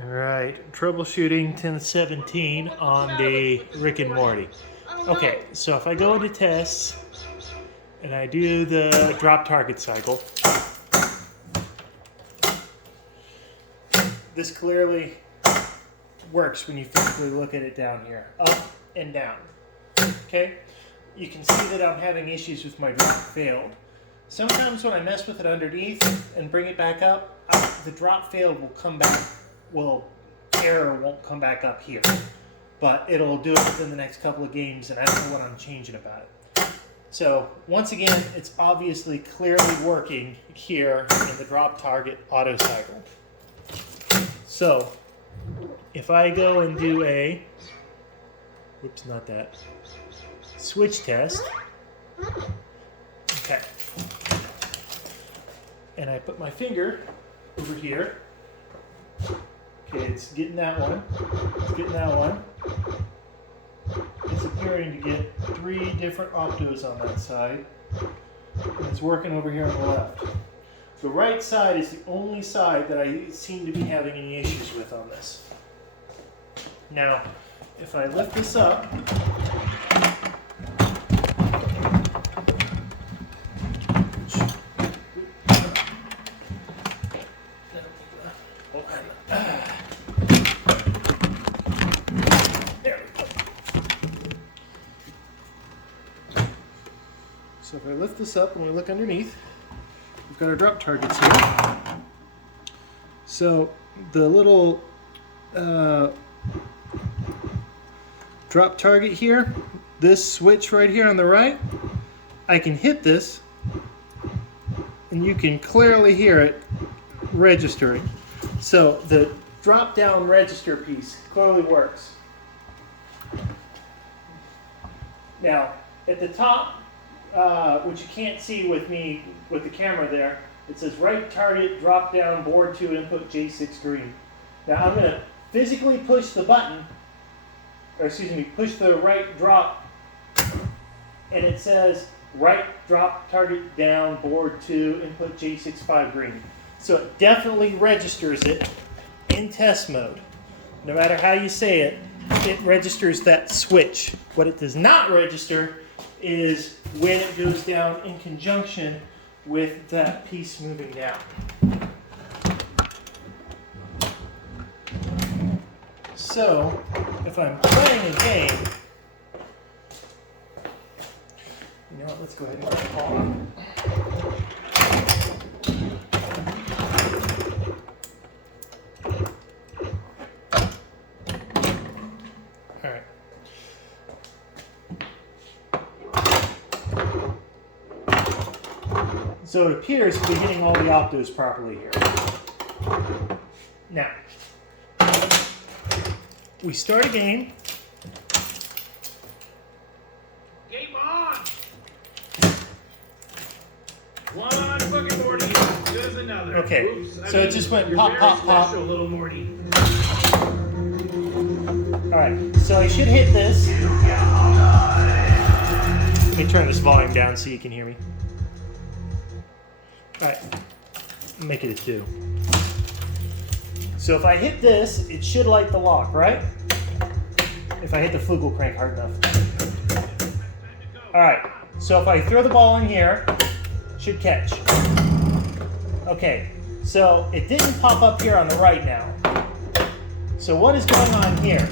Alright, troubleshooting 1017 on the Rick and Morty. Okay, so if I go into tests and I do the drop target cycle, this clearly works when you physically look at it down here, up and down. Okay, you can see that I'm having issues with my drop failed. Sometimes when I mess with it underneath and bring it back up, the drop failed will come back. Error won't come back up here, but it'll do it within the next couple of games, and I don't know what I'm changing about it. So once again, it's obviously clearly working here in the drop target auto cycle. So if I go and do a, whoops, not that, switch test, okay, and I put my finger over here. Okay, it's getting that one. It's getting that one. It's appearing to get 3 different optos on that side. And it's working over here on the left. The right side is the only side that I seem to be having any issues with on this. Now, if I lift this up, so if I lift this up and we look underneath, we've got our drop targets here. So the little drop target here, this switch right here on the right, I can hit this and you can clearly hear it registering. So the drop down register piece clearly works. Now at the top, which you can't see with me with the camera there, it says right target drop down board 2 input J6 green. Now I'm going to physically push the button, or excuse me, push the right drop, and it says right drop target down board 2 input J6 5 green. So it definitely registers it in test mode. No matter how you say it, it registers that switch. What it does not register is when it goes down in conjunction with that piece moving down. So, if I'm playing a game, you know what, let's go ahead and get it on. Alright. So it appears to be hitting all the optos properly here. Now, we start a game. Game on! One fucking Morty, there's another. Okay, Oops. so it just went pop, pop, pop. Special little Morty. Alright, so I should hit this. Let me turn this volume down so you can hear me. Alright, make it a 2. So if I hit this, it should light the lock, right? If I hit the flugel crank hard enough. Alright, so if I throw the ball in here, it should catch. Okay, so it didn't pop up here on the right now. So what is going on here?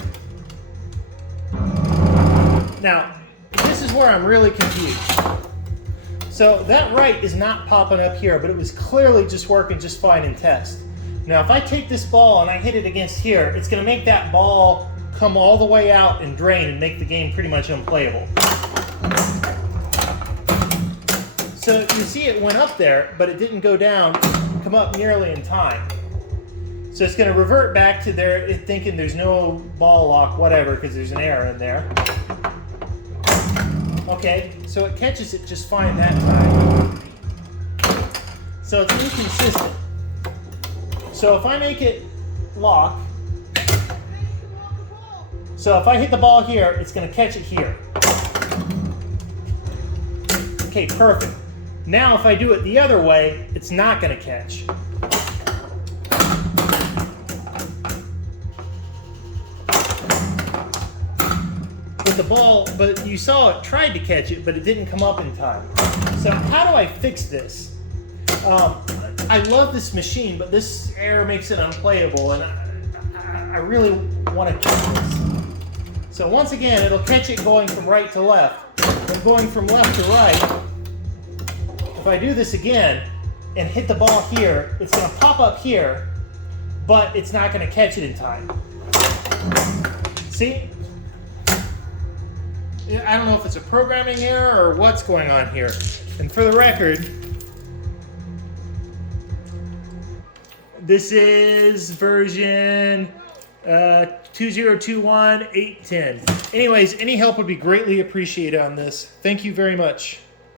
Now, this is where I'm really confused. So that right is not popping up here, but it was clearly just working just fine in test. Now if I take this ball and I hit it against here, it's going to make that ball come all the way out and drain and make the game pretty much unplayable. So you see it went up there, but it didn't go down, come up nearly in time. So it's going to revert back to there, it thinking there's no ball lock, whatever, because there's an error in there. Okay, so it catches it just fine that time. So it's inconsistent. So if I make it lock, so if I hit the ball here, it's going to catch it here. Okay, perfect. Now if I do it the other way, it's not going to catch. but you saw it tried to catch it, but it didn't come up in time. So how do I fix this? I love this machine, but this error makes it unplayable, and I really want to catch this. So once again, it'll catch it going from right to left, and going from left to right. If I do this again and hit the ball here, it's going to pop up here, but it's not going to catch it in time. See? I don't know if it's a programming error or what's going on here. And for the record, this is version 2021.8.10. Anyways, any help would be greatly appreciated on this. Thank you very much.